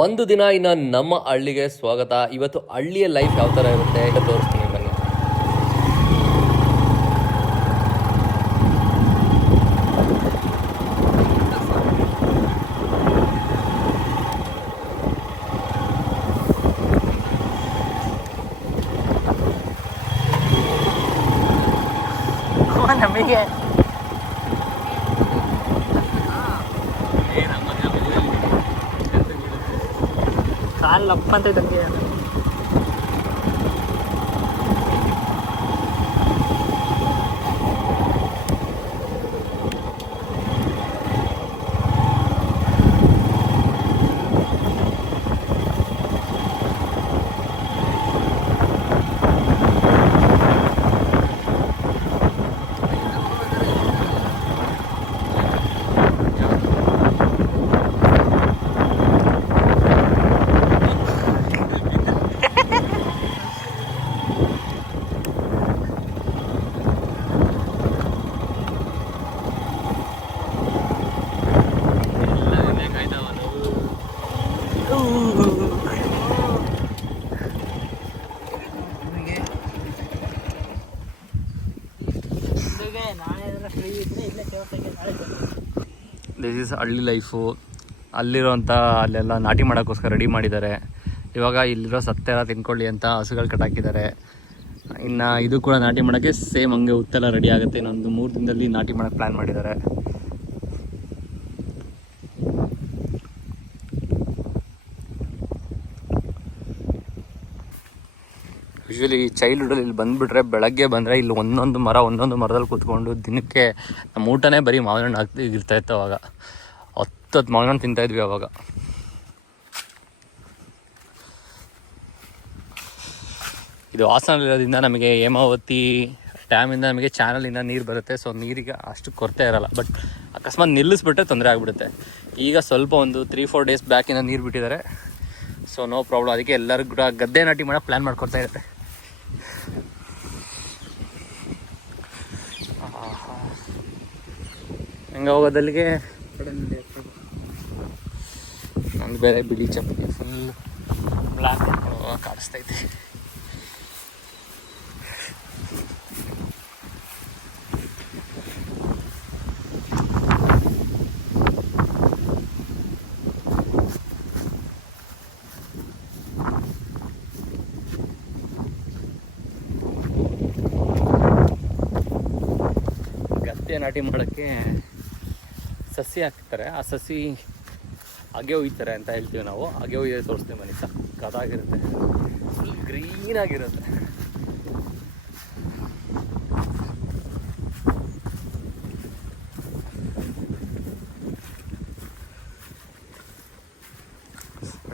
ಒಂದು ದಿನ ಇನ್ನು ನಮ್ಮ ಹಳ್ಳಿಗೆ ಸ್ವಾಗತ. ಇವತ್ತು ಹಳ್ಳಿಯ ಲೈಫ್ ಯಾವ ಥರ ಇರುತ್ತೆ ಅಂತ ತೋರಿಸ್ತೀನಿ ಬನ್ನಿ. ನಮಗೆ ಕಾಲು ಲಪ್ಪ ಅಂತ ಇದ್ದಂಗೆ ದಿಸ್ ಈಸ್ ಹಳ್ಳಿ ಲೈಫು. ಅಲ್ಲಿರೋಂಥ ಅಲ್ಲೆಲ್ಲ ನಾಟಿ ಮಾಡೋಕ್ಕೋಸ್ಕರ ರೆಡಿ ಮಾಡಿದ್ದಾರೆ. ಇವಾಗ ಇಲ್ಲಿರೋ ಸತ್ತೆಲ್ಲ ತಿನ್ಕೊಳ್ಳಿ ಅಂತ ಹಸುಗಳು ಕಟ್ಟಾಕಿದ್ದಾರೆ. ಇನ್ನು ಇದು ಕೂಡ ನಾಟಿ ಮಾಡೋಕ್ಕೆ ಸೇಮ್ ಹಂಗೆ ಉತ್ತೆಲ್ಲ ರೆಡಿ ಆಗುತ್ತೆ. ಇನ್ನೊಂದು 3 ದಿನದಲ್ಲಿ ನಾಟಿ ಮಾಡೋಕ್ಕೆ ಪ್ಲ್ಯಾನ್ ಮಾಡಿದ್ದಾರೆ. ಯೂಶ್ವಲಿ ಚೈಲ್ಡ್ಹುಡಲ್ಲಿ ಇಲ್ಲಿ ಬಂದುಬಿಟ್ರೆ ಬೆಳಗ್ಗೆ ಬಂದರೆ ಇಲ್ಲಿ ಒಂದೊಂದು ಮರದಲ್ಲಿ ಕೂತ್ಕೊಂಡು ದಿನಕ್ಕೆ ನಮ್ಮ ಊಟನೇ ಬರೀ ಮಾವಿನ ಹಣ್ಣು ಇರ್ತಾಯಿತ್ತು. ಅವಾಗ 10 ಮಾವಿನ ಹಣ್ಣು ತಿಂತಾಯಿದ್ವಿ. ಅವಾಗ ಇದು ಹಾಸನಲ್ಲಿರೋದ್ರಿಂದ ನಮಗೆ ಹೇಮಾವತಿ ಡ್ಯಾಮಿಂದ ನಮಗೆ ಚಾನಲಿಂದ ನೀರು ಬರುತ್ತೆ. ಸೊ ನೀರಿಗೆ ಅಷ್ಟು ಕೊರತೆ ಇರೋಲ್ಲ. ಬಟ್ ಅಕಸ್ಮಾತ್ ನಿಲ್ಲಿಸ್ಬಿಟ್ರೆ ತೊಂದರೆ ಆಗಿಬಿಡುತ್ತೆ. ಈಗ ಸ್ವಲ್ಪ ಒಂದು 3-4 ಡೇಸ್ ಬ್ಯಾಕಿಂದ ನೀರು ಬಿಟ್ಟಿದ್ದಾರೆ. So no problem. ಅದಕ್ಕೆ ಎಲ್ಲರೂ ಕೂಡ ಗದ್ದೆ ನಾಟಿ ಮಾಡೋ ಪ್ಲ್ಯಾನ್ ಮಾಡ್ಕೊಳ್ತಾ ಇರುತ್ತೆ. ಹೆಂಗೆ ಹೋಗೋದಲ್ಲಿಗೆ ನಂದು ಬೇರೆ ಬಿಳಿ ಚಪ್ಪಲಿ ಫುಲ್ ಬ್ಲ್ಯಾಕ್ ಕಾಣಿಸ್ತೈತೆ. ಗದ್ದೆ ನಾಟಿ ಮಾಡೋಕ್ಕೆ ಸಸಿ ಹಾಕ್ತಾರೆ. ಆ ಸಸಿ ಹಾಗೆ ಒಯ್ತಾರೆ ಅಂತ ಹೇಳ್ತೀವಿ ನಾವು. ಹಾಗೆ ಒಯ್ಯೋದು ತೋರಿಸ್ತೀವಿ ಬನ್ನಿ. ಸಕ್ಕದಾಗಿರುತ್ತೆ, ಫುಲ್ ಗ್ರೀನಾಗಿರುತ್ತೆ.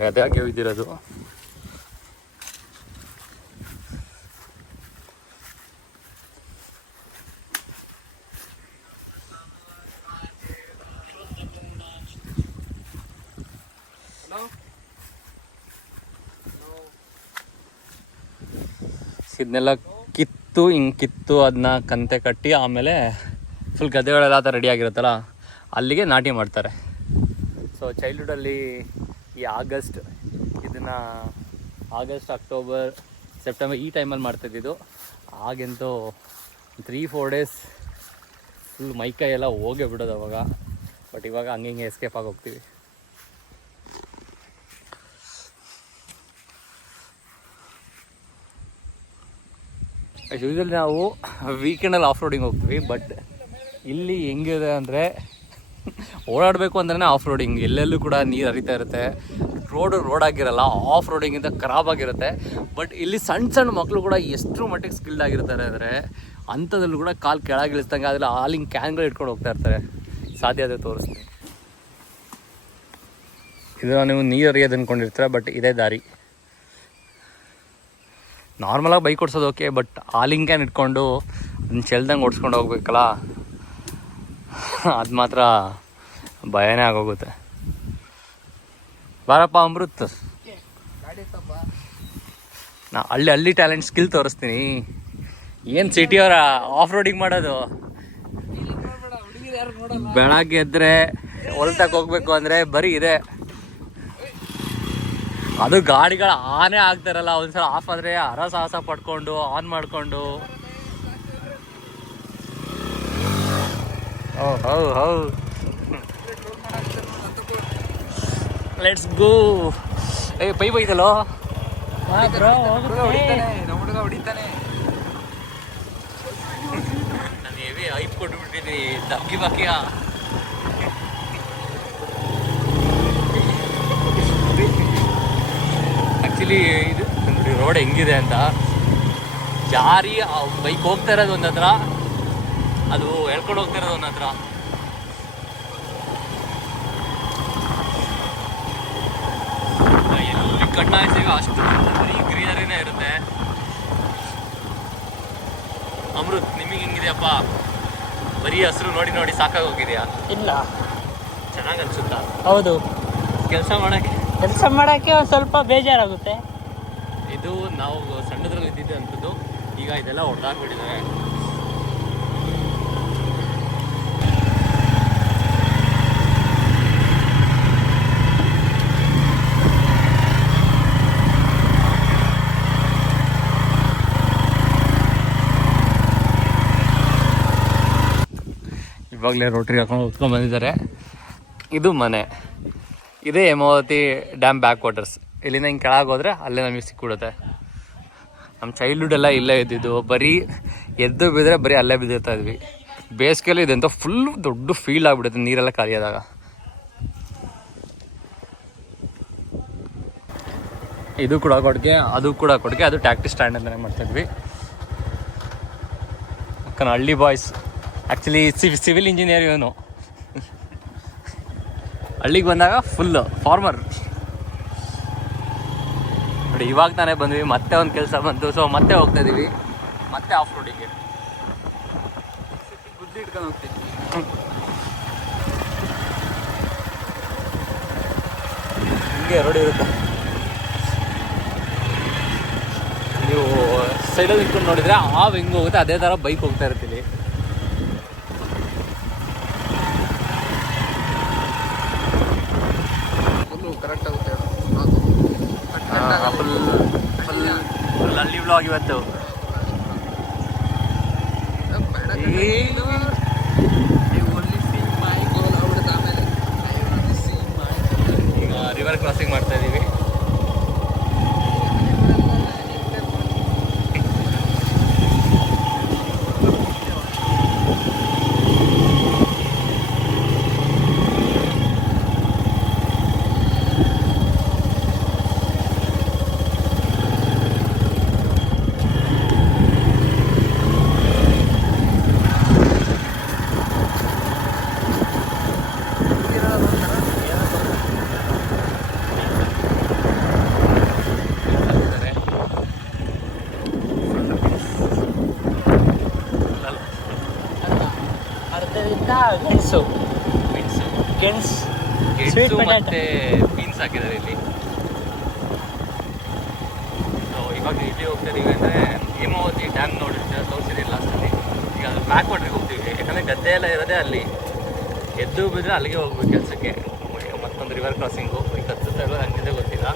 ಅದೇ ಹಾಗೆ ಒಯ್ದಿರೋದು. ಇದನ್ನೆಲ್ಲ ಕಿತ್ತು ಅದನ್ನ ಕಂತೆ ಕಟ್ಟಿ ಆಮೇಲೆ ಫುಲ್ ಗದ್ದೆಗಳೆಲ್ಲ ಆ ಥರ ರೆಡಿಯಾಗಿರುತ್ತಲ್ಲ ಅಲ್ಲಿಗೆ ನಾಟಿ ಮಾಡ್ತಾರೆ. ಸೊ ಚೈಲ್ಡ್ಹುಡಲ್ಲಿ ಈ ಇದನ್ನು ಅಕ್ಟೋಬರ್ ಸೆಪ್ಟೆಂಬರ್ ಈ ಟೈಮಲ್ಲಿ ಮಾಡ್ತಿದ್ದಿದ್ದು. ಆಗಂತೂ 3-4 ಡೇಸ್ ಫುಲ್ ಮೈಕೈ ಎಲ್ಲ ಹೋಗೇ ಬಿಡೋದು ಅವಾಗ. ಬಟ್ ಇವಾಗ ಹಂಗೆ ಎಸ್ಕೇಪ್ ಆಗಿ ಹೋಗ್ತೀವಿ. ಯೂಶ್ವಲಿ ನಾವು ವೀಕೆಂಡಲ್ಲಿ ಆಫ್ ರೋಡಿಂಗ್ ಹೋಗ್ತೀವಿ. ಬಟ್ ಇಲ್ಲಿ ಹೆಂಗಿದೆ ಅಂದರೆ ಓಡಾಡಬೇಕು ಅಂದ್ರೆ ಆಫ್ ರೋಡಿಂಗ್. ಎಲ್ಲೆಲ್ಲೂ ಕೂಡ ನೀರು ಹರಿತಾ ಇರುತ್ತೆ. ರೋಡ್ ಆಗಿರಲ್ಲ, ಆಫ್ ರೋಡಿಂಗಿಂದ ಖರಾಬಾಗಿರುತ್ತೆ. ಬಟ್ ಇಲ್ಲಿ ಸಣ್ಣ ಮಕ್ಕಳು ಕೂಡ ಎಷ್ಟು ಮಟ್ಟಿಗೆ ಸ್ಕಿಲ್ಡ್ ಆಗಿರ್ತಾರೆ ಅಂದರೆ ಅಂಥದ್ರಲ್ಲೂ ಕೂಡ ಕಾಲು ಕೆಳಗಿಳಿಸ್ದಂಗೆ ಅದರಲ್ಲಿ ಹಾಲಿಂಗ್ ಕ್ಯಾನ್ಗಳು ಇಟ್ಕೊಂಡು ಹೋಗ್ತಾ ಇರ್ತಾರೆ. ಸಾಧ್ಯ ಅದೇ ತೋರಿಸ್ತೀನಿ. ಇದು ನೀವು ನೀರು ಹರಿಯೋದು ಅಂದ್ಕೊಂಡಿರ್ತೀರ, ಬಟ್ ಇದೇ ದಾರಿ. ನಾರ್ಮಲಾಗಿ ಬೈಕ್ ಓಡಿಸೋದು ಓಕೆ, ಬಟ್ ಹಾಲಿಂಗ್ ಕ್ಯಾನ್ ಇಟ್ಕೊಂಡು ಅದನ್ನ ಚೆಲ್ದಂಗೆ ಓಡಿಸ್ಕೊಂಡು ಹೋಗ್ಬೇಕಲ್ಲ, ಅದು ಮಾತ್ರ ಭಯನೇ ಆಗೋಗುತ್ತೆ. ಬಾರಪ್ಪ ಅಮೃತ್, ನಾ ಹಳ್ಳಿ ಟ್ಯಾಲೆಂಟ್ ಸ್ಕಿಲ್ ತೋರಿಸ್ತೀನಿ. ಏನು ಸಿಟಿಯವರ ಆಫ್ ರೋಡಿಂಗ್ ಮಾಡೋದು? ಬೆಳಗ್ಗೆ ಎದ್ದರೆ ಹೊಲ್ತಕ್ಕೆ ಹೋಗ್ಬೇಕು ಅಂದರೆ ಬರೀ ಇದೆ. ಅದು ಗಾಡಿಗಳು ಆನೇ ಆಗ್ತಾರಲ್ಲ, ಒಂದ್ಸಲ ಆಫ್ ಆದರೆ ಹರಸಾಹಸ ಪಡ್ಕೊಂಡು ಆನ್ ಮಾಡಿಕೊಂಡು. How let's go. ಪೈ ಬೈದಲ್ಲೋ ಹೊಡಿತಾನೆ. ನಾನು ಹೆವಿ ಐಪ್ ಕೊಟ್ಬಿಟ್ಟಿದ್ದೀನಿ ದಬ್ಬಿ ಬಾಕಿಯ. ಆ್ಯಕ್ಚುಲಿ ಇದು ರೋಡ್ ಹೆಂಗಿದೆ ಅಂತ, ಜಾರಿ ಬೈಕ್ ಹೋಗ್ತಾ ಇರೋದು ಒಂದು ಹತ್ರ, ಅದು ಹೇಳ್ಕೊಂಡು ಹೋಗ್ತಾ ಇರೋದು ಒಂದು ಹತ್ರ. ಎಲ್ಲಿ ಕಣ್ಣಾಯಿಸಿಗ ಅಷ್ಟು ಬರೀ ಗ್ರೀನರಿನೇ ಇರುತ್ತೆ. ಅಮೃತ್, ನಿಮಗೆ ಹೆಂಗಿದೆಯಪ್ಪ? ಬರೀ ಹಸಿರು ನೋಡಿ ನೋಡಿ ಸಾಕಾಗಿ ಹೋಗಿದೆಯಾ? ಇಲ್ಲ, ಚೆನ್ನಾಗಿ ಅನ್ಸುತ್ತಾ? ಹೌದು. ಕೆಲಸ ಮಾಡೋಕ್ಕೆ ಒಂದು ಸ್ವಲ್ಪ ಬೇಜಾರಾಗುತ್ತೆ. ಇದು ನಾವು ಸಣ್ಣದ್ರಲ್ಲಿ ಇದ್ದಿದ್ದೆ ಅಂಥದ್ದು, ಈಗ ಇದೆಲ್ಲ ಹೊಡೆದಾಕ್ಬಿಟ್ಟಿದ್ದಾರೆ. ಇವಾಗಲೇ ರೋಟ್ರಿ ಹಾಕೊಂಡು ಹೊತ್ಕೊಂಡು ಬಂದಿದ್ದಾರೆ. ಇದು ಮನೆ, ಇದೇ ಹೇಮಾವತಿ ಡ್ಯಾಮ್ ಬ್ಯಾಕ್ ವಾಟರ್ಸ್. ಇಲ್ಲಿಂದ ಹಿಂಗೆ ಕೆಳಗೆ ಹೋದರೆ ಅಲ್ಲೇ ನಮಗೆ ಸಿಕ್ಬಿಡುತ್ತೆ. ನಮ್ಮ ಚೈಲ್ಡ್ಹುಡ್ ಎಲ್ಲ ಇಲ್ಲೇ ಇದ್ದಿದ್ದು, ಬರೀ ಎದ್ದು ಬಿದ್ದರೆ ಬರೀ ಅಲ್ಲೇ ಬಿದ್ದಿರ್ತಾ ಇದ್ವಿ. ಬೇಸಿಗೆಯಲ್ಲಿ ಇದೆಂತ ಫುಲ್ಲು ದೊಡ್ಡ ಫೀಲ್ಡ್ ಆಗಿಬಿಡುತ್ತೆ ನೀರೆಲ್ಲ ಖಾಲಿಯಾದಾಗ. ಇದು ಕೂಡ ಕೊಡುಗೆ, ಅದು ಕೂಡ ಕೊಡುಗೆ. ಅದು ಟ್ಯಾಕ್ಟಿ ಸ್ಟ್ಯಾಂಡ್ ಅಂತಲೇ ಮಾಡ್ತಾಯಿದ್ವಿ. ಅಕ್ಕನ ಹಳ್ಳಿ ಬಾಯ್ಸ್, ಆ್ಯಕ್ಚುಲಿ ಸಿವಿಲ್ ಇಂಜಿನಿಯರ್ ಇವನು. ಹಳ್ಳಿಗೆ ಬಂದಾಗ ಫುಲ್ಲು ಫಾರ್ಮರ್ ನೋಡಿ. ಇವಾಗ ತಾನೇ ಬಂದ್ವಿ, ಮತ್ತೆ ಒಂದು ಕೆಲಸ ಬಂತು, ಸೊ ಮತ್ತೆ ಹೋಗ್ತಾ ಇದ್ದೀವಿ, ಮತ್ತೆ ಆಫ್ ರೋಡಿಗೆ. ಬುದ್ಧಿ ಇಟ್ಕೊಂಡು ಹೋಗ್ತೀವಿ. ಹಿಂಗೆ ರೋಡ್ ಇರುತ್ತೆ. ನೀವು ಸೈಡಲ್ಲಿ ಇಟ್ಕೊಂಡು ನೋಡಿದರೆ ಹಾವು ಹೆಂಗೆ ಹೋಗುತ್ತೆ ಅದೇ ಥರ ಬೈಕ್ ಹೋಗ್ತಾ ಇರ್ತೀವಿ. ಕರೆಕ್ಟ್ ಆಗುತ್ತೆ. ಫುಲ್ ಹಳ್ಳಿ ವ್ಲಾಗ್ ಇವತ್ತು. ಈಗ ರಿವರ್ ಕ್ರಾಸಿಂಗ್ ಮಾಡ್ತಾ ಇದ್ದೀವಿ. ಗೆಣಸು ಮತ್ತೆ ಬೀನ್ಸ್ ಹಾಕಿದ್ದಾರೆ ಇಲ್ಲಿ. ಇವಾಗ ಇಲ್ಲಿ ಹೋಗ್ತಾ ಇದೀವಿ ಅಂದರೆ ಹೇಮಾವತಿ ಡ್ಯಾಮ್ ತೋರಿಸಿದ್ದೀವಿ ಲಾಸ್ಟಲ್ಲಿ. ಈಗ ಅದು ಬ್ಯಾಕ್ ವಾಟ್ರಿಗೆ ಹೋಗ್ತೀವಿ, ಯಾಕಂದರೆ ಗದ್ದೆ ಎಲ್ಲ ಇರೋದೇ ಅಲ್ಲಿ. ಎದ್ದು ಬಿದ್ದರೆ ಅಲ್ಲಿಗೆ ಹೋಗ್ಬೇಕು ಕೆಲಸಕ್ಕೆ. ಮತ್ತೊಂದು ರಿವರ್ ಕ್ರಾಸಿಂಗು ಈಗ ಹತ್ತುತ್ತಾ ಇರೋದು ಹಂಗಿದೆ ಗೊತ್ತಿಲ್ಲ.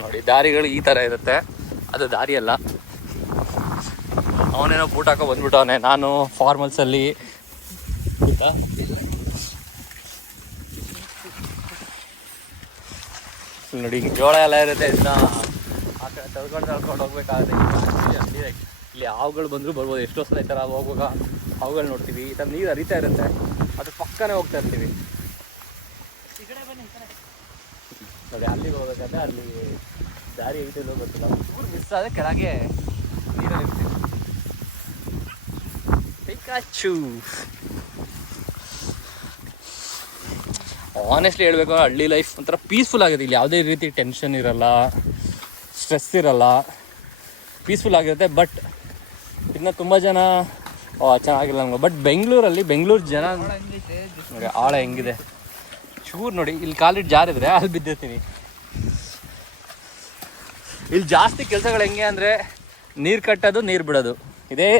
ನೋಡಿ ದಾರಿಗಳು ಈ ಥರ ಇರುತ್ತೆ, ಅದು ದಾರಿ ಅಲ್ಲ. ಅವನೇನೋ ಬೂಟ್ ಹಾಕೋ ಬಂದ್ಬಿಟ್ಟವನೆ, ನಾನು ಫಾರ್ಮಲ್ಸಲ್ಲಿ ಬೂಟಾ. ನೋಡಿ ಜೋಳ ಎಲ್ಲ ಇರುತ್ತೆ, ಇದನ್ನ ಆ ಕಡೆ ತಳ್ಕೊಂಡು ಹೋಗ್ಬೇಕಾಗುತ್ತೆ. ಇಲ್ಲಿ ಹಾವುಗಳು ಬಂದರೂ ಬರ್ಬೋದು. ಎಷ್ಟೋ ಸಲ ಈ ಥರ ಹೋಗುವಾಗ ಹಾವುಗಳು ನೋಡ್ತೀವಿ. ಈ ಥರ ನೀರು ಹರಿತಾ ಇರುತ್ತೆ, ಅದು ಪಕ್ಕನೇ ಹೋಗ್ತಾ ಇರ್ತೀವಿ. ನೋಡಿ ಅಲ್ಲಿಗೆ ಹೋಗ್ಬೇಕಾದ್ರೆ ಅಲ್ಲಿ ದಾರಿ ಐತೆ ಗೊತ್ತಿಲ್ಲ, ಊರು ಮಿಸ್ ಆದರೆ ಕೆಳಗೆ ನೀರಲ್ಲಿ ಇರ್ತೀವಿ. ಪಿಕಾಚು ಆನೆಸ್ಟ್ಲಿ ಹೇಳ್ಬೇಕು, ಹಳ್ಳಿ ಲೈಫ್ ಒಂಥರ ಪೀಸ್ಫುಲ್ ಆಗುತ್ತೆ. ಇಲ್ಲಿ ಯಾವುದೇ ರೀತಿ ಟೆನ್ಷನ್ ಇರಲ್ಲ, ಸ್ಟ್ರೆಸ್ ಇರಲ್ಲ, ಪೀಸ್ಫುಲ್ ಆಗಿರುತ್ತೆ. ಬಟ್ ಇನ್ನು ತುಂಬ ಜನ ಚೆನ್ನಾಗಿಲ್ಲ ನಮ್ಗೆ. ಬಟ್ ಬೆಂಗಳೂರು ಜನ ನೋಡಿ ಆಳ ಹೆಂಗಿದೆ ಚೂರು ನೋಡಿ. ಇಲ್ಲಿ ಕಾಲಿಟ್ಟು ಜಾರಿದ್ರೆ ಅಲ್ಲಿ ಬಿದ್ದಿರ್ತೀನಿ. ಇಲ್ಲಿ ಜಾಸ್ತಿ ಕೆಲಸಗಳು ಹೆಂಗೆ ಅಂದರೆ ನೀರು ಕಟ್ಟೋದು, ನೀರು ಬಿಡೋದು, ಇದೇ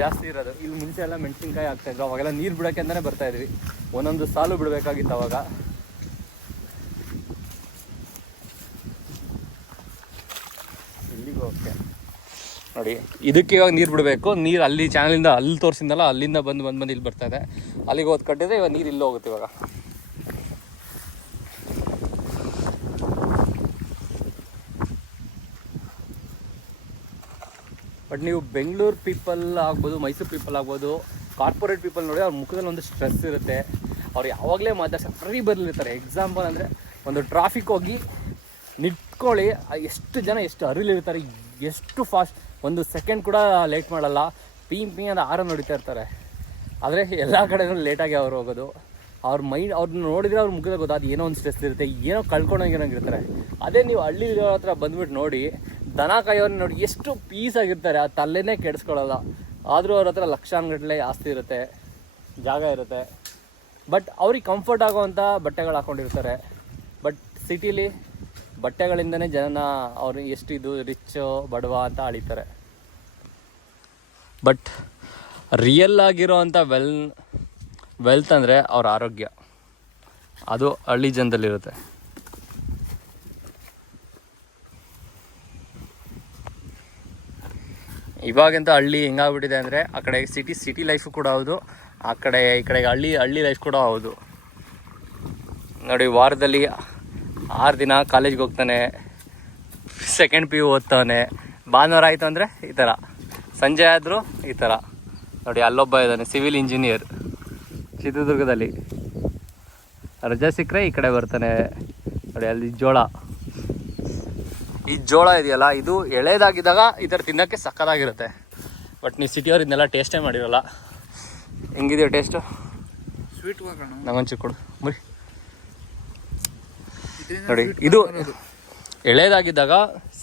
ಜಾಸ್ತಿ ಇರೋದು. ಇಲ್ಲಿ ಮುಂಚೆ ಎಲ್ಲ ಮೆಣಸಿನ್ಕಾಯಿ ಹಾಕ್ತಾಯಿದ್ರು, ಅವಾಗೆಲ್ಲ ನೀರು ಬಿಡೋಕ್ಕೆ ಅಂತಲೇ ಬರ್ತಾಯಿದ್ವಿ. ಒಂದೊಂದು ಸಾಲು ಬಿಡಬೇಕಾಗಿತ್ತು ಅವಾಗ. ಇಲ್ಲಿಗೂ ಓಕೆ ನೋಡಿ, ಇದಕ್ಕೆ ಇವಾಗ ನೀರು ಬಿಡಬೇಕು. ನೀರು ಅಲ್ಲಿ ಚಾನಲಿಂದ ಅಲ್ಲಿ ತೋರಿಸಿದ್ನಲ್ಲ, ಅಲ್ಲಿಂದ ಬಂದು ಇಲ್ಲಿ ಬರ್ತಾಯಿದೆ. ಅಲ್ಲಿಗೆ ಹೋದ್ ಕಟ್ಟಿದ್ರೆ ಇವಾಗ ನೀರು ಇಲ್ಲಿ ಹೋಗುತ್ತೆ ಇವಾಗ. ಬಟ್ ನೀವು ಬೆಂಗಳೂರು ಪೀಪಲ್ ಆಗ್ಬೋದು, ಮೈಸೂರು ಪೀಪಲ್ ಆಗ್ಬೋದು, ಕಾರ್ಪೊರೇಟ್ ಪೀಪಲ್ ನೋಡಿ ಅವ್ರ ಮುಖದಲ್ಲಿ ಒಂದು ಸ್ಟ್ರೆಸ್ ಇರುತ್ತೆ. ಅವ್ರು ಯಾವಾಗಲೇ ಮಾತಾಡ್ಸಕ್ಕೆ ಫ್ರೀ ಬರಲಿರ್ತಾರೆ. ಎಕ್ಸಾಂಪಲ್ ಅಂದರೆ ಒಂದು ಟ್ರಾಫಿಕ್ ಹೋಗಿ ನಿಂತ್ಕೊಳ್ಳಿ, ಎಷ್ಟು ಜನ ಎಷ್ಟು ಅರಿಲಿರ್ತಾರೆ, ಎಷ್ಟು ಫಾಸ್ಟ್, ಒಂದು ಸೆಕೆಂಡ್ ಕೂಡ ಲೇಟ್ ಮಾಡಲ್ಲ. ಪೀ ಅಂತ ಆರನ್ನು ಹೊಡಿತಾ ಇರ್ತಾರೆ. ಆದರೆ ಎಲ್ಲ ಕಡೆನೂ ಲೇಟಾಗಿ ಅವ್ರು ಹೋಗೋದು. ಅವ್ರ ಮೈಂಡ್ ಅವ್ರನ್ನ ನೋಡಿದರೆ ಅವ್ರ ಮುಖದ ಗೊತ್ತಾದ ಏನೋ ಒಂದು ಸ್ಟ್ರೆಸ್ ಇರುತ್ತೆ, ಏನೋ ಕಳ್ಕೊಂಡೋಗಿರೋಂಗಿರ್ತಾರೆ. ಅದೇ ನೀವು ಹಳ್ಳಿ ಹತ್ರ ಬಂದ್ಬಿಟ್ಟು ನೋಡಿ, ದನ ಕಾಯೋರ್ನ ನೋಡಿ ಎಷ್ಟು ಪೀಸಾಗಿರ್ತಾರೆ, ಆ ತಲೆನೇ ಕೆಡಿಸ್ಕೊಳ್ಳಲ್ಲ. ಆದರೂ ಅವ್ರ ಹತ್ರ ಲಕ್ಷಾನುಗಟ್ಟಲೆ ಆಸ್ತಿ ಇರುತ್ತೆ, ಜಾಗ ಇರುತ್ತೆ. ಬಟ್ ಅವ್ರಿಗೆ ಕಂಫರ್ಟ್ ಆಗೋವಂಥ ಬಟ್ಟೆಗಳು ಹಾಕ್ಕೊಂಡಿರ್ತಾರೆ. ಬಟ್ ಸಿಟೀಲಿ ಬಟ್ಟೆಗಳಿಂದನೇ ಜನ ಅವ್ರು ಎಷ್ಟು ಇದು ರಿಚ್ಚು ಬಡವ ಅಂತ ಅಳಿತಾರೆ. ಬಟ್ ರಿಯಲ್ ಆಗಿರೋವಂಥ ವೆಲ್ತ್ ಅಂದರೆ ಅವ್ರ ಆರೋಗ್ಯ, ಅದು ಹಳ್ಳಿ ಜನದಲ್ಲಿರುತ್ತೆ. ಇವಾಗಂತ ಹಳ್ಳಿ ಹೆಂಗಾಗ್ಬಿಟ್ಟಿದೆ ಅಂದರೆ, ಆ ಕಡೆ ಸಿಟಿ ಲೈಫು ಕೂಡ ಹೌದು, ಈ ಕಡೆಗೆ ಹಳ್ಳಿ ಲೈಫ್ ಕೂಡ ಹೌದು. ನೋಡಿ, ವಾರದಲ್ಲಿ 6 ದಿನ ಕಾಲೇಜ್ಗೆ ಹೋಗ್ತಾನೆ, ಸೆಕೆಂಡ್ PU ಓದ್ತಾನೆ. ಭಾನುವಾರ ಆಯಿತು ಅಂದರೆ ಈ ಥರ, ಸಂಜೆ ಆದರೂ ಈ ಥರ. ನೋಡಿ, ಅಲ್ಲೊಬ್ಬ ಇದ್ದಾನೆ ಸಿವಿಲ್ ಇಂಜಿನಿಯರ್ ಚಿತ್ರದುರ್ಗದಲ್ಲಿ. ರಜೆ ಸಿಕ್ಕರೆ ಈ ಕಡೆ ಬರ್ತಾನೆ. ನೋಡಿ, ಅಲ್ಲಿ ಈ ಜೋಳ ಇದೆಯಲ್ಲ, ಇದು ಎಳೆದಾಗಿದ್ದಾಗ ಈ ಥರ ತಿನ್ನೋಕ್ಕೆ ಸಕ್ಕತ್ತಾಗಿರುತ್ತೆ. ಬಟ್ ನೀವು ಸಿಟಿಯವ್ರು ಇದನ್ನೆಲ್ಲ ಟೇಸ್ಟೇ ಮಾಡಿರಲ್ಲ. ಹೆಂಗಿದೆಯೋ ಟೇಸ್ಟು? ಸ್ವೀಟ್ ನಗೊಂಚು ಕೊಡು ಮುರಿ. ನೋಡಿ, ಇದು ಎಳೆದಾಗಿದ್ದಾಗ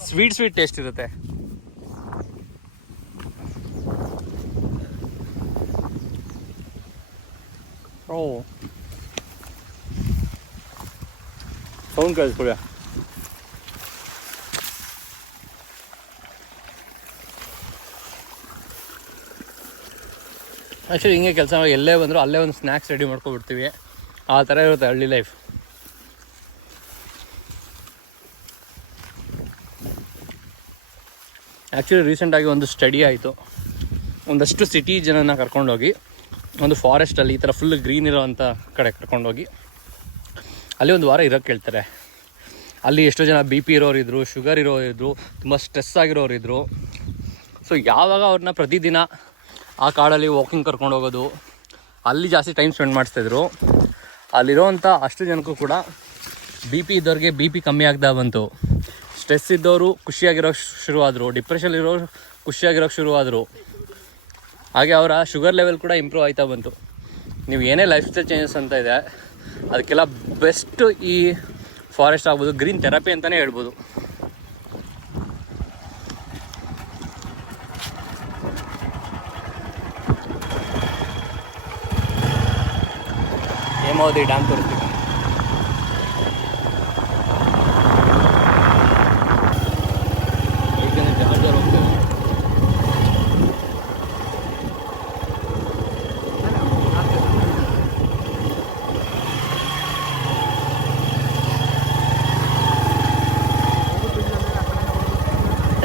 ಸ್ವೀಟ್ ಟೇಸ್ಟ್ ಇರುತ್ತೆ. ಓ, ಸೌಂಡ್ ಕೇಳಿಸ್ಕೊಳ್ಳಿ. ಆ್ಯಕ್ಚುಲಿ ಹಿಂಗೆ ಕೆಲಸ ಮಾಡಿ ಎಲ್ಲೇ ಬಂದರೂ ಅಲ್ಲೇ ಒಂದು ಸ್ನ್ಯಾಕ್ಸ್ ರೆಡಿ ಮಾಡ್ಕೊಬಿಡ್ತೀವಿ. ಆ ಥರ ಇರುತ್ತೆ ಹಳ್ಳಿ ಲೈಫ್. ಆ್ಯಕ್ಚುಲಿ ರೀಸೆಂಟಾಗಿ ಒಂದು ಸ್ಟಡಿ ಆಯಿತು. ಒಂದಷ್ಟು ಸಿಟಿ ಜನನ ಕರ್ಕೊಂಡೋಗಿ ಒಂದು ಫಾರೆಸ್ಟಲ್ಲಿ ಈ ಥರ ಫುಲ್ ಗ್ರೀನ್ ಇರೋವಂಥ ಕಡೆ ಕರ್ಕೊಂಡೋಗಿ ಅಲ್ಲಿ ಒಂದು ವಾರ ಇರೋಕ್ಕೆ ಹೇಳ್ತಾರೆ. ಅಲ್ಲಿ ಎಷ್ಟೋ ಜನ BP ಇರೋರಿದ್ರು, ಶುಗರ್ ಇರೋರಿದ್ರು, ತುಂಬ ಸ್ಟ್ರೆಸ್ ಆಗಿರೋರಿದ್ರು. ಸೊ ಯಾವಾಗ ಅವ್ರನ್ನ ಪ್ರತಿದಿನ ಆ ಕಾಡಲ್ಲಿ ವಾಕಿಂಗ್ ಕರ್ಕೊಂಡು ಹೋಗೋದು, ಅಲ್ಲಿ ಜಾಸ್ತಿ ಟೈಮ್ ಸ್ಪೆಂಡ್ ಮಾಡಿಸ್ತಿದ್ರು. ಅಲ್ಲಿರೋವಂಥ ಅಷ್ಟು ಜನಕ್ಕೂ ಕೂಡ BP ಇದ್ದವ್ರಿಗೆ BP ಕಮ್ಮಿ ಆಗ್ತಾ ಬಂತು. ಸ್ಟ್ರೆಸ್ ಇದ್ದವರು ಖುಷಿಯಾಗಿರೋಕ್ಕೆ ಶುರುವಾದರು, ಡಿಪ್ರೆಷನ್ ಇರೋರು ಖುಷಿಯಾಗಿರೋಕ್ಕೆ ಶುರುವಾದರು. ಹಾಗೆ ಅವರ ಶುಗರ್ ಲೆವೆಲ್ ಕೂಡ ಇಂಪ್ರೂವ್ ಆಯ್ತಾ ಬಂತು. ನೀವು ಏನೇ ಲೈಫ್ ಸ್ಟೈಲ್ ಚೇಂಜಸ್ ಅಂತ ಇದೆ, ಅದಕ್ಕೆಲ್ಲ ಬೆಸ್ಟು ಈ ಫಾರೆಸ್ಟ್ ಆಗ್ಬೋದು, ಗ್ರೀನ್ ಥೆರಪಿ ಅಂತಲೇ ಹೇಳ್ಬೋದು. ಹೇಮಾವತಿ ಡ್ಯಾಮ್ ತೋರಿಸ್ತೀವಿ. ಜಾರ್ಜರ್ ಹೋಗ್ತೇವೆ.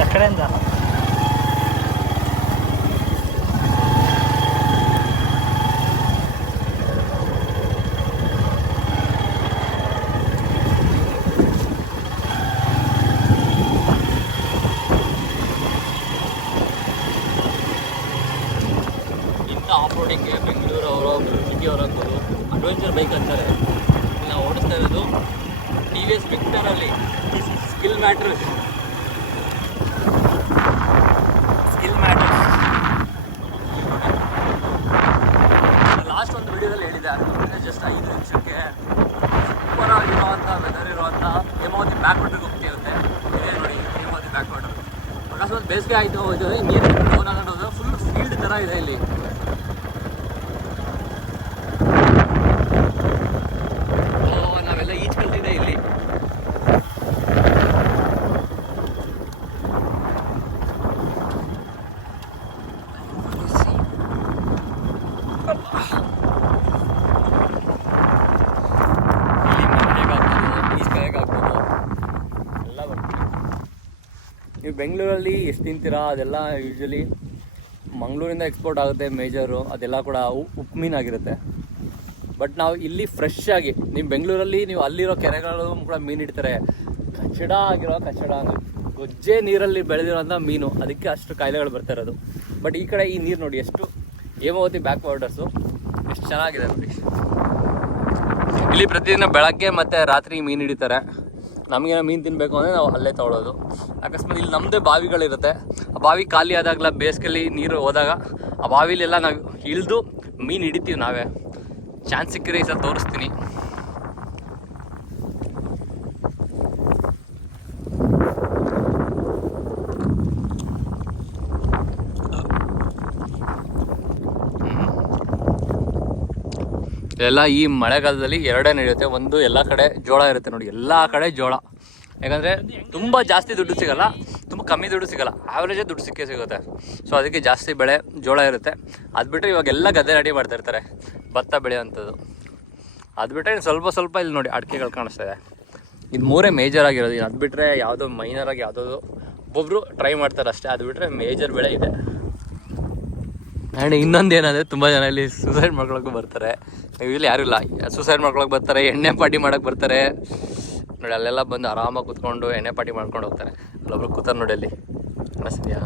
ಎಕಡೆಯಿಂದ ಆಫ್ ರೋಡಿಂಗ್ಗೆ ಬೆಂಗಳೂರು ಅವರು ಸಿಟಿ ಅವ್ರು ಆಗ್ಬೋದು ಅಡ್ವೆಂಚರ್ ಬೈಕ್ ಅಂತಾರೆ. ನಾವು ಓಡಿಸ್ತಾ ಇರೋದು TVS ವಿಕ್ಟರಲ್ಲಿ. Skill matters. ಲಾಸ್ಟ್ ಒಂದು ವಿಡಿಯೋದಲ್ಲಿ ಹೇಳಿದೆ, ಜಸ್ಟ್ 5 ನಿಮಿಷಕ್ಕೆ ಸೂಪರ್ ಆಗಿರುವಂಥ ವೆದರ್ ಇರುವಂಥ ಹೇಮಾವತಿ ಬ್ಯಾಕ್ ವಾಟರ್ಗೆ ಹೋಗ್ತಿರುತ್ತೆ. ಇದೇ ನೋಡಿ ಹೇಮಾವತಿ ಬ್ಯಾಕ್ ವಾಟರ್. ಅಕಸ್ಮಾತ್ ಬೇಸಿಗೆ ಆಯಿತು, ಇದು ನೀರು ಓನ್ ಆಗೋದು ಫುಲ್ ಫೀಲ್ಡ್ ಥರ ಇದೆ ಇಲ್ಲಿ. ನಾವೆಲ್ಲ ಈಜ್ ಕಲ್ತಿದೆ ಇಲ್ಲಿ. ಬೆಂಗಳೂರಲ್ಲಿ ಎಷ್ಟು ತಿಂತೀರಾ ಅದೆಲ್ಲ ಯೂಶ್ವಲಿ ಮಂಗಳೂರಿಂದ ಎಕ್ಸ್ಪೋರ್ಟ್ ಆಗುತ್ತೆ ಮೇಜರು, ಅದೆಲ್ಲ ಕೂಡ ಉಪ್ಪು ಮೀನಾಗಿರುತ್ತೆ. ಬಟ್ ನಾವು ಇಲ್ಲಿ ಫ್ರೆಶ್ ಆಗಿ, ನೀವು ಬೆಂಗಳೂರಲ್ಲಿ ನೀವು ಅಲ್ಲಿರೋ ಕೆರೆಗಳು ಕೂಡ ಮೀನು ಇಡ್ತಾರೆ, ಕಚ್ಚಡ ಆಗಿರೋ ಕಚ್ಚಡ ಗೊಜ್ಜೆ ನೀರಲ್ಲಿ ಬೆಳೆದಿರೋಂಥ ಮೀನು, ಅದಕ್ಕೆ ಅಷ್ಟು ಕಾಯಿಲೆಗಳು ಬರ್ತಾ ಇರೋದು. ಬಟ್ ಈ ಕಡೆ ಈ ನೀರು ನೋಡಿ ಎಷ್ಟು ಹೇಮಾವತಿ ಬ್ಯಾಕ್ ವಾಟರ್ಸು ಎಷ್ಟು ಚೆನ್ನಾಗಿದೆ ನೋಡಿ. ಇಲ್ಲಿ ಪ್ರತಿದಿನ ಬೆಳಗ್ಗೆ ಮತ್ತು ರಾತ್ರಿ ಮೀನು ಹಿಡಿತಾರೆ. ನಮಗೇನೋ ಮೀನು ತಿನ್ನಬೇಕು ಅಂದರೆ ನಾವು ಅಲ್ಲೇ ತೊಗೊಳೋದು. ಅಕಸ್ಮಾತ್ ಇಲ್ಲಿ ನಮ್ಮದೇ ಬಾವಿಗಳಿರುತ್ತೆ, ಆ ಬಾವಿ ಖಾಲಿ ಆದಾಗಲ ಬೇಸಿಗೆಯಲ್ಲಿ ನೀರು ಹೋದಾಗ ಆ ಬಾವಿಲೆಲ್ಲ ನಾವು ಇಳಿದು ಮೀನು ಹಿಡಿತೀವಿ ನಾವೇ. ಚಾನ್ಸ್ ಸಿಕ್ಕಿದ್ರೆ ಈ ಸಲ ತೋರಿಸ್ತೀನಿ. ಎಲ್ಲ ಈ ಮಳೆಗಾಲದಲ್ಲಿ ಎರಡೇ ನಡೆಯುತ್ತೆ. ಒಂದು ಎಲ್ಲ ಕಡೆ ಜೋಳ ಇರುತ್ತೆ ನೋಡಿ, ಎಲ್ಲ ಕಡೆ ಜೋಳ. ಯಾಕಂದರೆ ತುಂಬ ಜಾಸ್ತಿ ದುಡ್ಡು ಸಿಗೋಲ್ಲ, ತುಂಬ ಕಮ್ಮಿ ದುಡ್ಡು ಸಿಗೋಲ್ಲ, ಆವ್ರೇಜೇ ದುಡ್ಡು ಸಿಕ್ಕೇ ಸಿಗುತ್ತೆ. ಸೊ ಅದಕ್ಕೆ ಜಾಸ್ತಿ ಬೆಳೆ ಜೋಳ ಇರುತ್ತೆ. ಅದು ಬಿಟ್ಟರೆ ಇವಾಗೆಲ್ಲ ಗದ್ದೆ ರೆಡಿ ಮಾಡ್ತಾಯಿರ್ತಾರೆ ಭತ್ತ ಬೆಳೆಯೋವಂಥದ್ದು. ಅದು ಬಿಟ್ಟರೆ ಸ್ವಲ್ಪ ಸ್ವಲ್ಪ ಇಲ್ಲಿ ನೋಡಿ ಅಡಿಕೆಗಳು ಕಾಣಿಸ್ತಾ ಇದೆ. ಇದು ಮೂರೇ ಮೇಜರ್ ಆಗಿರೋದು. ಅದು ಬಿಟ್ಟರೆ ಯಾವುದೋ ಮೈನರಾಗಿ ಯಾವುದೋ ಒಬ್ಬೊಬ್ಬರು ಟ್ರೈ ಮಾಡ್ತಾರೆ ಅಷ್ಟೇ. ಅದು ಬಿಟ್ಟರೆ ಮೇಜರ್ ಬೆಳೆ ಇದೆ. ಆ್ಯಂಡ್ ಇನ್ನೊಂದು ಏನಂದರೆ ತುಂಬ ಜನ ಇಲ್ಲಿ ಸೂಸೈಡ್ ಮಾಡ್ಕೊಳಕ್ಕೂ ಬರ್ತಾರೆ. ಇಲ್ಲಿ ಯಾರೂ ಇಲ್ಲ, ಸೂಸೈಡ್ ಮಾಡ್ಕೊಳಕ್ಕೆ ಬರ್ತಾರೆ, ಎಣ್ಣೆ ಪಾರ್ಟಿ ಮಾಡೋಕ್ಕೆ ಬರ್ತಾರೆ ನೋಡಿ. ಅಲ್ಲೆಲ್ಲ ಬಂದು ಆರಾಮಾಗಿ ಕೂತ್ಕೊಂಡು ಎಣ್ಣೆ ಪಾರ್ಟಿ ಮಾಡ್ಕೊಂಡು ಹೋಗ್ತಾರೆ. ಅಲ್ಲೊಬ್ರು ಕೂತಾರೆ ನೋಡಿ ಅಲ್ಲಿ, ಅನಿಸ್ತಿದೆಯಾ?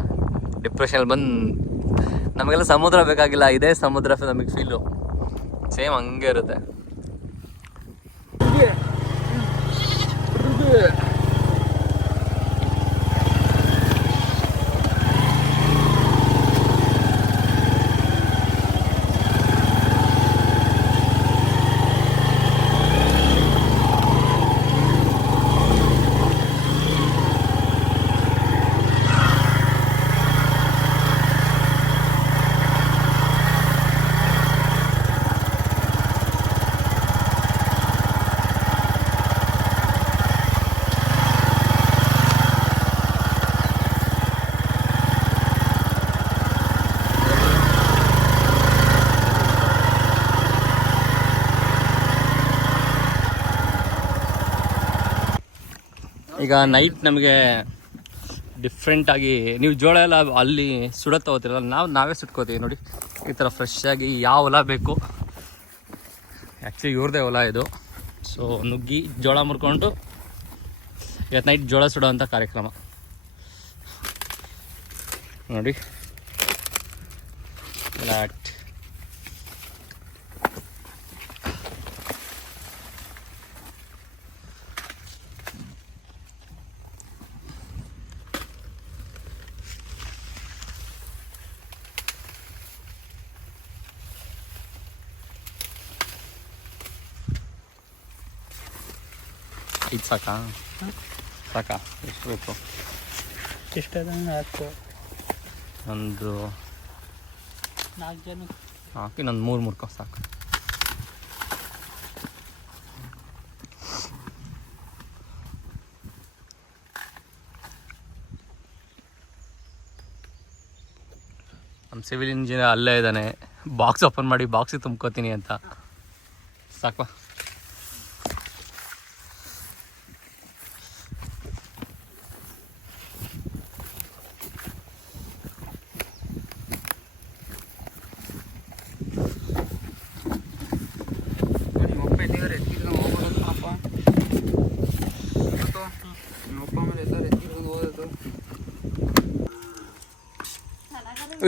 ಡಿಪ್ರೆಷನಲ್ಲಿ ಬಂದು ನಮಗೆಲ್ಲ ಸಮುದ್ರ ಬೇಕಾಗಿಲ್ಲ, ಇದೇ ಸಮುದ್ರ ನಮಗೆ ಫೀಲು ಸೇಮ್ ಹಂಗೆ ಇರುತ್ತೆ. ಈಗ ನೈಟ್ ನಮಗೆ ಡಿಫ್ರೆಂಟಾಗಿ, ನೀವು ಜೋಳ ಎಲ್ಲ ಅಲ್ಲಿ ಸುಡ ತೊಗೋತೀರಲ್ಲ, ನಾವೇ ಸುಟ್ಕೋತೀವಿ ನೋಡಿ ಈ ಥರ ಫ್ರೆಶ್ ಆಗಿ. ಯಾವ ಹೊಲ ಬೇಕು, ಆ್ಯಕ್ಚುಲಿ ಇವ್ರದೇ ಹೊಲ ಇದು. ಸೊ ನುಗ್ಗಿ ಜೋಳ ಮುರ್ಕೊಂಡು ಇವತ್ತು ನೈಟ್ ಜೋಳ ಸುಡೋವಂಥ ಕಾರ್ಯಕ್ರಮ ನೋಡಿ. ಫ್ಲಾಟ್ ಇದು ಸಾಕಾ? ಎಷ್ಟು ಬೇಕು? ಎಷ್ಟು ಒಂದು 4 ಜನ ಹಾಕಿ ಇನ್ನೊಂದು 3 ಕಪ್ ಸಾಕು. ನಮ್ಮ ಸಿವಿಲ್ ಇಂಜಿನಿಯರ್ ಅಲ್ಲೇ ಇದ್ದಾನೆ, ಬಾಕ್ಸ್ ಓಪನ್ ಮಾಡಿ ಬಾಕ್ಸಿಗೆ ತುಂಬ್ಕೋತೀನಿ ಅಂತ. ಸಾಕಾ?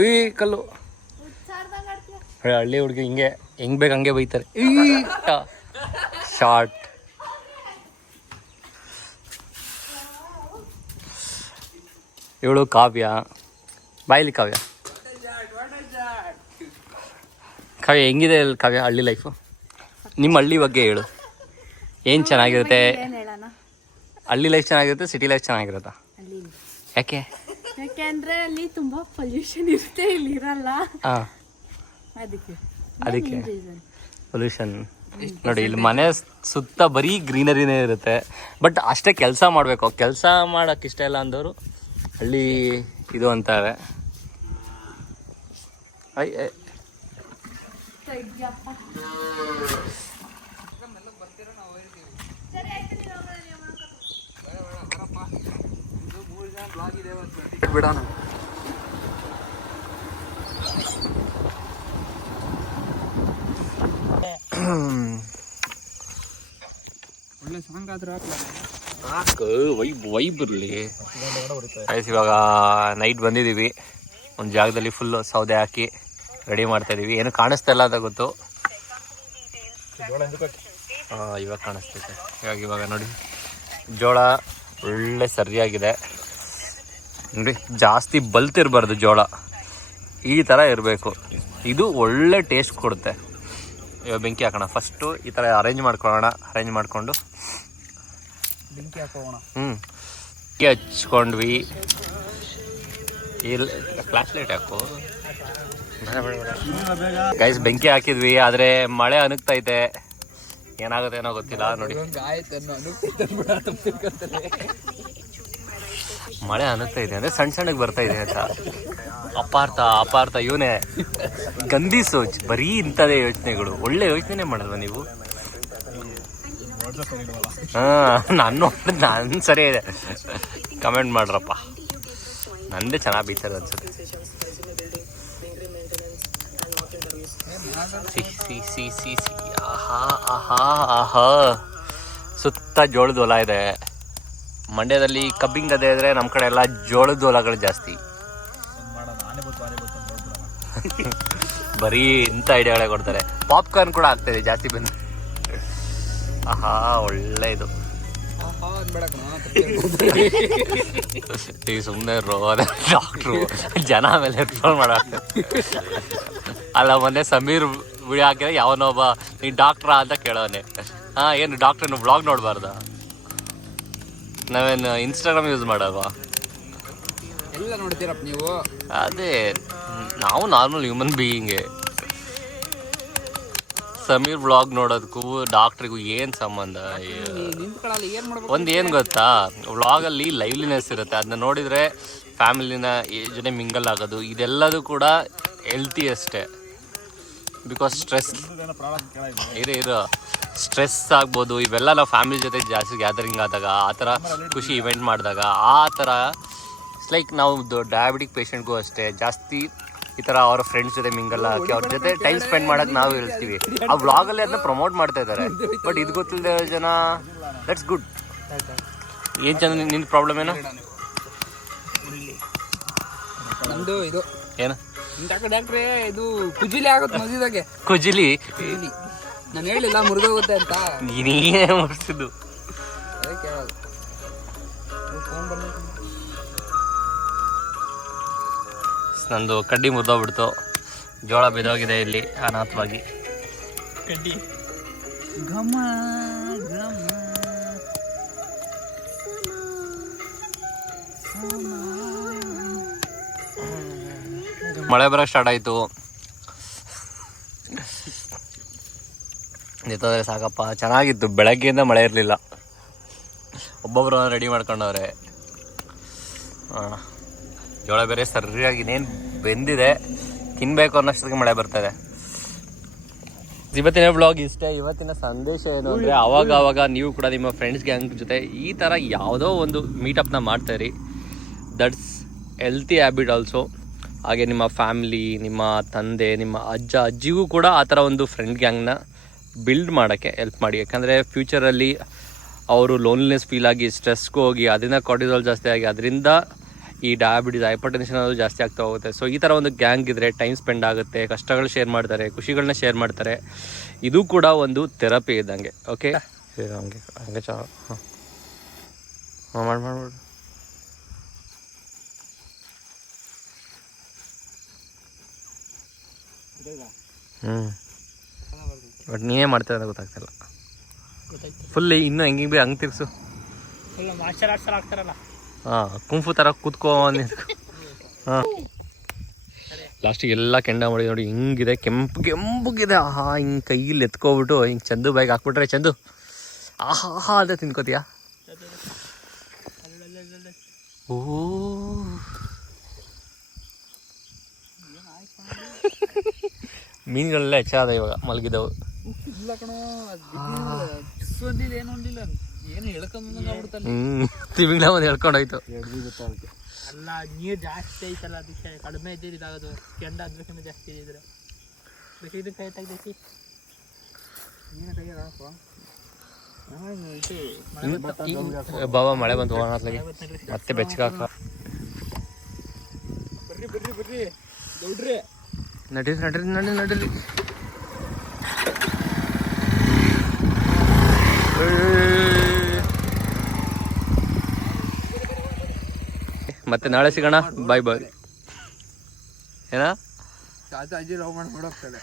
ಈ ಕಲ್ಲು ಹಳ್ಳಿ ಹುಡುಗಿ ಹಿಂಗೆ ಹೆಂಗ್ ಬೇಕು ಹಂಗೆ ಬೈತಾರೆ. ಶಾರ್ಟ್ ಇವಳು ಕಾವ್ಯ, ಬಾಯಿಲಿ ಕಾವ್ಯ. ಕಾವ್ಯ ಹೆಂಗಿದೆ ಕಾವ್ಯ ಹಳ್ಳಿ ಲೈಫು? ನಿಮ್ಮ ಹಳ್ಳಿ ಬಗ್ಗೆ ಹೇಳು, ಏನು ಚೆನ್ನಾಗಿರುತ್ತೆ? ಹಳ್ಳಿ ಲೈಫ್ ಚೆನ್ನಾಗಿರುತ್ತೆ, ಸಿಟಿ ಲೈಫ್ ಚೆನ್ನಾಗಿರುತ್ತಾ? ಯಾಕೆ? ಯಾಕೆಂದ್ರೆ ಅಲ್ಲಿ ತುಂಬಾ ಪೊಲ್ಯೂಷನ್ ಇರುತ್ತೆ, ಇಲ್ಲಿ ಇರಲ್ಲ. ಅದಕ್ಕೆ ಪೊಲ್ಯೂಷನ್ ನೋಡಿ. ಇಲ್ಲಿ ಮನೆ ಸುತ್ತ ಬರೀ ಗ್ರೀನರಿನೇ ಇರುತ್ತೆ. ಬಟ್ ಅಷ್ಟೇ ಕೆಲಸ ಮಾಡಬೇಕು. ಕೆಲಸ ಮಾಡೋಕ್ಕೆ ಇಷ್ಟ ಇಲ್ಲ ಅಂದವರು ಹಳ್ಳಿ ಇದು ಅಂತಾರೆ. ಬ್ಲಾಗ್ ಇದೆ ಬಿಡೋಣ. ಒಳ್ಳೆ ಸಾಂಗ್ ಆದ್ರೂ ವೈಬ್ ಇರಲಿ. ಇವಾಗ ನೈಟ್ ಬಂದಿದ್ದೀವಿ, ಒಂದು ಜಾಗದಲ್ಲಿ ಫುಲ್ ಸೌದೆ ಹಾಕಿ ರೆಡಿ ಮಾಡ್ತಾ ಇದೀವಿ. ಏನು ಕಾಣಿಸ್ತಾ ಇಲ್ಲ ಅಂತ ಗೊತ್ತು. ಇವಾಗ ಕಾಣಿಸ್ತೈತೆ. ಇವಾಗ ನೋಡಿ ಜೋಳ ಒಳ್ಳೆ ಸರಿಯಾಗಿದೆ ನೋಡಿ. ಜಾಸ್ತಿ ಬಲ್ತಿರ್ಬಾರ್ದು ಜೋಳ, ಈ ಥರ ಇರಬೇಕು. ಇದು ಒಳ್ಳೆ ಟೇಸ್ಟ್ ಕೊಡುತ್ತೆ. ಇವಾಗ ಬೆಂಕಿ ಹಾಕೋಣ. ಫಸ್ಟು ಈ ಥರ ಅರೇಂಜ್ ಮಾಡ್ಕೊಳ್ಳೋಣ. ಅರೇಂಜ್ ಮಾಡಿಕೊಂಡು ಬೆಂಕಿ ಹಾಕೋಣ. ಬೆಂಕಿ ಹಚ್ಕೊಂಡ್ವಿ. ಇಲ್ಲಿ ಫ್ಲಾಶ್ ಲೈಟ್ ಹಾಕು ಗೈಸ್. ಬೆಂಕಿ ಹಾಕಿದ್ವಿ, ಆದರೆ ಮಳೆ ಅನುಗ್ತೈತೆ. ಏನಾಗುತ್ತೆ ಏನೋ ಗೊತ್ತಿಲ್ಲ ನೋಡಿ. ಮಳೆ ಅನುಗ್ತೈತೆ ಅಂದರೆ ಸಣ್ಣ ಸಣ್ಣಗೆ ಬರ್ತಾ ಇದೆ ಅಂತ. ಅಪಾರ್ಥ ಇವನೇ ಗಂದಿ ಸೋಚ್. ಬರೀ ಇಂಥದೇ ಯೋಚನೆಗಳು. ಒಳ್ಳೆ ಯೋಚನೆ ಮಾಡಿದ್ವ ನೀವು. ನನ್ನ ಸರಿ ಇದೆ, ಕಮೆಂಟ್ ಮಾಡ್ರಪ್ಪ. ನಂದೇ ಚೆನ್ನಾಗಿ ಬೀಳ್ತದೆ ಅನ್ಸುತ್ತೆ. ಆಹಾ ಸುತ್ತ ಜೋಳದ ಹೊಲ ಇದೆ. ಮಂಡ್ಯದಲ್ಲಿ ಕಬ್ಬಿಂಗ್ ಗದ್ದೆ ಇದ್ರೆ ನಮ್ಮ ಕಡೆ ಎಲ್ಲ ಜೋಳದ ಹೊಲಗಳು ಜಾಸ್ತಿ. ಬರೀ ಇಂಥ ಐಡಿಯಾಗಳೇ ಕೊಡ್ತಾರೆ. ಪಾಪ್ಕಾರ್ನ್ ಕೂಡ ಆಗ್ತಾಯಿದೆ ಜಾಸ್ತಿ ಬಂದು. ಆಹಾ ಒಳ್ಳೆ ಇದು. ಈಗ ಸುಮ್ಮನೆ ಡಾಕ್ಟ್ರು ಜನ ಮೇಲೆ ಹೆಡ್ಫೋನ್ ಮಾಡಾಕ್ತಾರೆ. ಅಲ್ಲ ಮೊನ್ನೆ ಸಮೀರ್ ವಿಡಿಯೋ ಹಾಕಿದ್ರೆ ಯಾವನೊಬ್ಬ ನೀನು ಡಾಕ್ಟ್ರಾ ಅಂತ ಕೇಳೋನೆ. ಏನು ಡಾಕ್ಟ್ರನ್ನು ವ್ಲಾಗ್ ನೋಡಬಾರ್ದ? ನಾವೇನು ಇನ್ಸ್ಟಾಗ್ರಾಮ್ ಯೂಸ್ ಮಾಡಲ್ವಾ? ಎಲ್ಲ ನೋಡ್ತೀರಪ್ಪ ನೀವು. ಅದೇ ನಾವು ನಾರ್ಮಲ್ ಹ್ಯೂಮನ್ ಬೀಯಿಂಗೇ. ಸಮೀರ್ ವ್ಲಾಗ್ ನೋಡೋದಕ್ಕೂ ಡಾಕ್ಟ್ರಿಗೂ ಏನು ಸಂಬಂಧ? ಒಂದು ಏನು ಗೊತ್ತಾ, ವ್ಲಾಗಲ್ಲಿ ಲೈವ್ಲಿನೆಸ್ ಇರುತ್ತೆ. ಅದನ್ನ ನೋಡಿದರೆ ಫ್ಯಾಮಿಲಿನ ಜೊತೆ ಮಿಂಗಲ್ ಆಗೋದು ಇದೆಲ್ಲದೂ ಕೂಡ ಹೆಲ್ತಿ ಅಷ್ಟೇ. ಬಿಕಾಸ್ ಸ್ಟ್ರೆಸ್ ಸ್ಟ್ರೆಸ್ ಆಗ್ಬೋದು. ಇವೆಲ್ಲ ನಾವು ಫ್ಯಾಮಿಲಿ ಜೊತೆ ಜಾಸ್ತಿ ಗ್ಯಾದರಿಂಗ್ ಆದಾಗ, ಆ ಥರ ಖುಷಿ ಇವೆಂಟ್ ಮಾಡಿದಾಗ, ಆ ಥರ ಇಟ್ಸ್ ಲೈಕ್ ನಾವು ಡಯಾಬಿಟಿಕ್ ಪೇಷಂಟ್ಗೂ ಅಷ್ಟೇ ಜಾಸ್ತಿ ಈ ಥರ ಅವ್ರ ಫ್ರೆಂಡ್ಸ್ ಜೊತೆ ಮಿಂಗಲ್ ಹಾಕಿ ಅವ್ರ ಜೊತೆ ಟೈಮ್ ಸ್ಪೆಂಡ್ ಮಾಡೋಕೆ ನಾವು ಹೇಳ್ತೀವಿ. ಆ ವ್ಲಾಗಲ್ಲಿ ಅದನ್ನ ಪ್ರಮೋಟ್ ಮಾಡ್ತಾ ಇದ್ದಾರೆ. ಬಟ್ ಇದು ಗೊತ್ತಿಲ್ಲದೆ ಜನ ದಟ್ಸ್ ಗುಡ್. ಏನು ಚೆಂದ. ನಿನ್ನ ಪ್ರಾಬ್ಲಮ್ ಏನೋ? ನಮ್ದು ಇದು ಏನು ಡಾಕ್ಟ್ರೇ, ಇದು ಕುಜಿಲಿ ಆಗುತ್ತೆ ಮದುವೆದಾಗೆ. ಕುಜಿಲಿ ನಾನು ಹೇಳಿಲ್ಲ ಮುರಿದೋಗುತ್ತೆ ಅಂತ. ನೀನೇ ಮುಗಿಸಿದ್ದು. ನಂದು ಕಡ್ಡಿ ಮುರಿದೋಗ್ಬಿಡ್ತು. ಜೋಳ ಬಿದ್ದೋಗಿದೆ ಇಲ್ಲಿ ಅನಾಥವಾಗಿ. ಕಡ್ಡಿ ಘಮ ಘಮ ಮಳೆ ಬರೋಕ್ಕೆ ಸ್ಟಾರ್ಟ್ ಆಯಿತು. ನಿಂತೋದ್ರೆ ಸಾಕಪ್ಪ. ಚೆನ್ನಾಗಿತ್ತು. ಬೆಳಗ್ಗೆಯಿಂದ ಮಳೆ ಇರಲಿಲ್ಲ. ಒಬ್ಬೊಬ್ಬರು ರೆಡಿ ಮಾಡ್ಕೊಂಡವ್ರೆ. ಜೋಳ ಬೇರೆ ಸರಿಯಾಗಿ ಇನ್ನೇನು ಬೆಂದಿದೆ, ತಿನ್ನಬೇಕು ಅನ್ನೋಷ್ಟೊತ್ತಿಗೆ ಮಳೆ ಬರ್ತಾಯಿದೆ. ಇವತ್ತಿನ ಬ್ಲಾಗ್ ಇಷ್ಟೇ. ಇವತ್ತಿನ ಸಂದೇಶ ಏನು ಅಂದರೆ, ಆವಾಗ ನೀವು ಕೂಡ ನಿಮ್ಮ ಫ್ರೆಂಡ್ಸ್ ಗ್ಯಾಂಗ್ ಜೊತೆ ಈ ಥರ ಯಾವುದೋ ಒಂದು ಮೀಟಪ್ನ ಮಾಡ್ತಾಯಿರಿ. That's healthy habit also. ಹಾಗೆ ನಿಮ್ಮ ಫ್ಯಾಮಿಲಿ, ನಿಮ್ಮ ತಂದೆ, ನಿಮ್ಮ ಅಜ್ಜ ಅಜ್ಜಿಗೂ ಕೂಡ ಆ ಥರ ಒಂದು ಫ್ರೆಂಡ್ ಗ್ಯಾಂಗ್ನ ಬಿಲ್ಡ್ ಮಾಡೋಕ್ಕೆ ಹೆಲ್ಪ್ ಮಾಡಿ. ಯಾಕಂದರೆ ಫ್ಯೂಚರಲ್ಲಿ ಅವರು ಲೋನ್ಲಿನೆಸ್ ಫೀಲ್ ಆಗಿ ಸ್ಟ್ರೆಸ್ಗೂ ಹೋಗಿ ಅದರಿಂದ ಕಾರ್ಟಿಸಾಲ್ ಜಾಸ್ತಿ ಆಗಿ ಅದರಿಂದ ಈ ಡಯಾಬಿಟಿಸ್, ಹೈಪರ್ ಟೆನ್ಷನ್ ಅದು ಜಾಸ್ತಿ ಆಗ್ತಾ ಹೋಗುತ್ತೆ. ಸೊ ಈ ಥರ ಒಂದು ಗ್ಯಾಂಗ್ ಇದ್ದರೆ ಟೈಮ್ ಸ್ಪೆಂಡ್ ಆಗುತ್ತೆ, ಕಷ್ಟಗಳು ಶೇರ್ ಮಾಡ್ತಾರೆ, ಖುಷಿಗಳನ್ನ ಶೇರ್ ಮಾಡ್ತಾರೆ. ಇದು ಕೂಡ ಒಂದು ಥೆರಪಿ ಇದ್ದಂಗೆ. ಓಕೆ ಹಂಗೆ ಹಂಗೆ ಮಾಡ್ಬಿಡು. ಬಟ್ ನೀನೇ ಮಾಡ್ತಾ ಅಂತ ಗೊತ್ತಾಗ್ತಿಲ್ಲ. ಫುಲ್ ಇನ್ನೂ ಹೆಂಗೆ ಬಿ ಹಂಗೆ ತಿರ್ಸು. ಮಾರ್ಷಲ್ ಆರ್ಟ್ಸ್ ಆಗ್ತಾರಲ್ಲ, ಕುಂಫು ಥರ ಕೂತ್ಕೋ. ಹಾಂ ಲಾಸ್ಟಿಗೆ ಎಲ್ಲ ಕೆಂಡ ಮಾಡಿ ನೋಡಿ ಹಿಂಗಿದೆ, ಕೆಂಪುಗಿದೆ. ಆಹಾ ಹಿಂಗೆ ಕೈಯಲ್ಲಿ ಎತ್ಕೊಬಿಟ್ಟು ಹಿಂಗೆ ಚಂದು ಬಾಯಿಗೆ ಹಾಕ್ಬಿಟ್ರೆ ಚಂದು ಆಹಾ ಅದೇ ತಿನ್ಕೋತೀಯ. ಓ ಮೀನುಗಳೆಲ್ಲ ಹೆಚ್ಚಾದ ಇವಾಗ ಮಲಗಿದವು. ಇಲ್ಲ ಕಣೋ, ಏನು ಹೊಂದಿಲ್ಲ, ಏನು ಹೇಳ್ಕೊಂಡ್ ತಿಮಿಂಗ್ಲ ಒಂದು ಹೇಳ್ಕೊಂಡೋಯ್ತು. ಅಲ್ಲ ನೀರು ಜಾಸ್ತಿ ಐತಲ್ಲ ಅದಕ್ಕೆ ಕಡಿಮೆ ಇದ್ದಿದ್ದು ಇದಾಗೋದು ಕೆಂಡ ಅದಕ್ಕಿಂತ ಜಾಸ್ತಿ ಇದ್ದಿದ್ರೆ ಬೇಕಿದ್ರೆ ಕೈ ತೆಗ್ದೈತಿ ನೀನು ಕೈ ಹಾಕುವ ಬಾಬಾ ಮಳೆ ಬಂತು ಹೋಗೋಣತ್ಲಾಗೆ ಮತ್ತೆ ಬೆಚ್ಚಗಾಕ ಬರ್ರಿ ಬರ್ರಿ ಬರ್ರಿ ದೌಡ್ರಿ ನಡೀರಿ ನಡೀರಿ ನಡೀರಿ ನಡೀರಿ ಮತ್ತೆ ನಾಳೆ ಸಿಗೋಣ ಬಾಯ್ ಬಾಯ್ ಏನ ತಾತ ಅಜ್ಜಿ ಲವ್ ಮಾಡಿ ಹೊಡೋಗ್ತಾರೆ